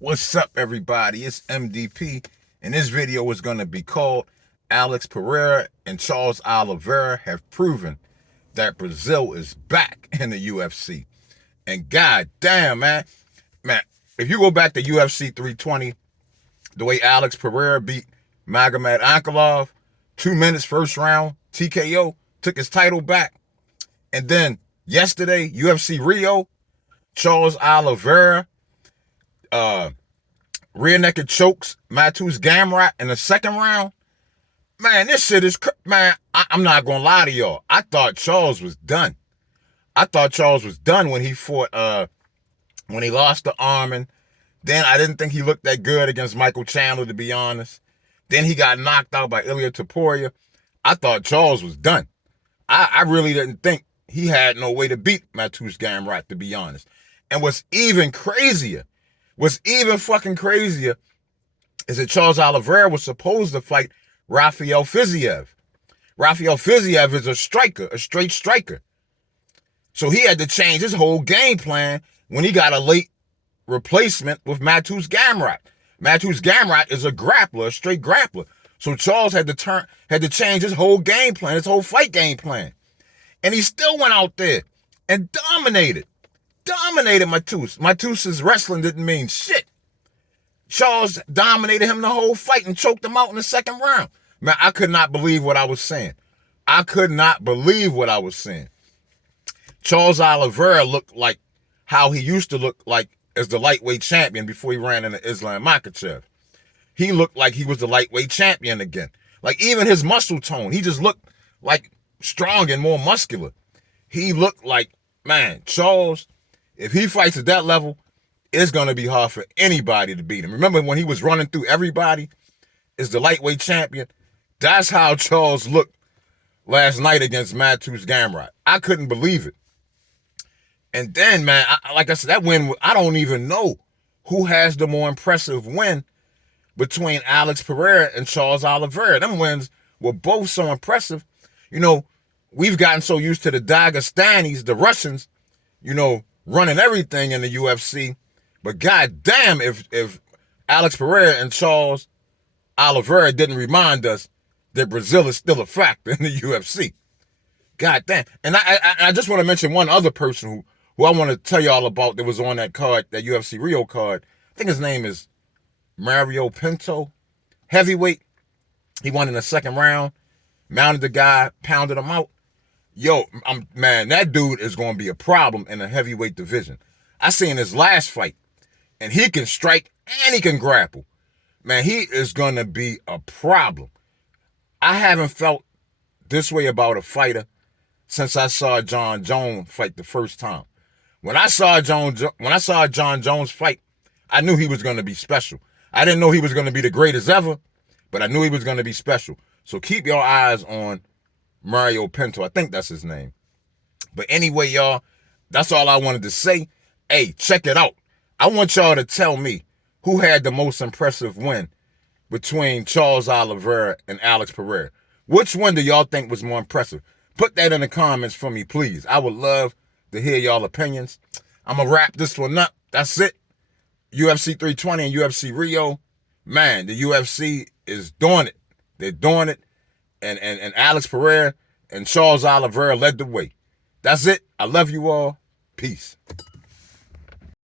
What's up, everybody? It's MDP, and this video is going to be called Alex Pereira and Charles Oliveira have proven that Brazil is back in the UFC. And god damn, man, if you go back to UFC 320, the way Alex Pereira beat Magomed Ankalaev, 2 minutes first round, TKO, took his title back. And then yesterday, UFC Rio, Charles Oliveira, rear naked chokes Mateusz Gamrot in the second round. Man, this shit is, man, I'm not going to lie to y'all. I thought Charles was done. I thought Charles was done when he fought, when he lost to Arman. Then I didn't think he looked that good against Michael Chandler, to be honest. Then he got knocked out by Ilia Topuria. I thought Charles was done. I really didn't think he had no way to beat Mateusz Gamrot, to be honest. And what's even fucking crazier is that Charles Oliveira was supposed to fight Rafael Fiziev. Rafael Fiziev is a striker, a straight striker. So he had to change his whole game plan when he got a late replacement with Mateusz Gamrot. Mateusz Gamrot is a grappler, a straight grappler. So Charles had to change his whole game plan, his whole fight game plan. And he still went out there and dominated Mateusz. Mateusz's wrestling didn't mean shit. Charles dominated him the whole fight and choked him out in the second round. Man, I could not believe what I was saying. Charles Oliveira looked like how he used to look like as the lightweight champion before he ran into Islam Makhachev. He looked like he was the lightweight champion again. Like even his muscle tone, he just looked like strong and more muscular. He looked like, man, Charles, if he fights at that level, it's going to be hard for anybody to beat him. Remember when he was running through everybody as the lightweight champion? That's how Charles looked last night against Mateusz Gamrot. I couldn't believe it. And then, man, like I said, that win, I don't even know who has the more impressive win between Alex Pereira and Charles Oliveira. Them wins were both so impressive. You know, we've gotten so used to the Dagestanis, the Russians, you know, running everything in the UFC. But goddamn, if Alex Pereira and Charles Oliveira didn't remind us that Brazil is still a factor in the UFC. Goddamn. And I just want to mention one other person who I want to tell y'all about that was on that card, that UFC Rio card. I think his name is Mario Pinto. Heavyweight. He won in the second round. Mounted the guy, pounded him out. Yo, man, that dude is going to be a problem in the heavyweight division. I seen his last fight, and he can strike and he can grapple. Man, he is going to be a problem. I haven't felt this way about a fighter since I saw John Jones fight the first time. When I saw John Jones fight, I knew he was going to be special. I didn't know he was going to be the greatest ever, but I knew he was going to be special. So keep your eyes on Mario Pinto. I think that's his name. But anyway, y'all, that's all I wanted to say. Hey, check it out. I want y'all to tell me who had the most impressive win between Charles Oliveira and Alex Pereira. Which one do y'all think was more impressive? Put that in the comments for me, please. I would love to hear y'all opinions. I'm going to wrap this one up. That's it. UFC 320 and UFC Rio. Man, the UFC is doing it. They're doing it. And Alex Pereira and Charles Oliveira led the way. That's it. I love you all. Peace.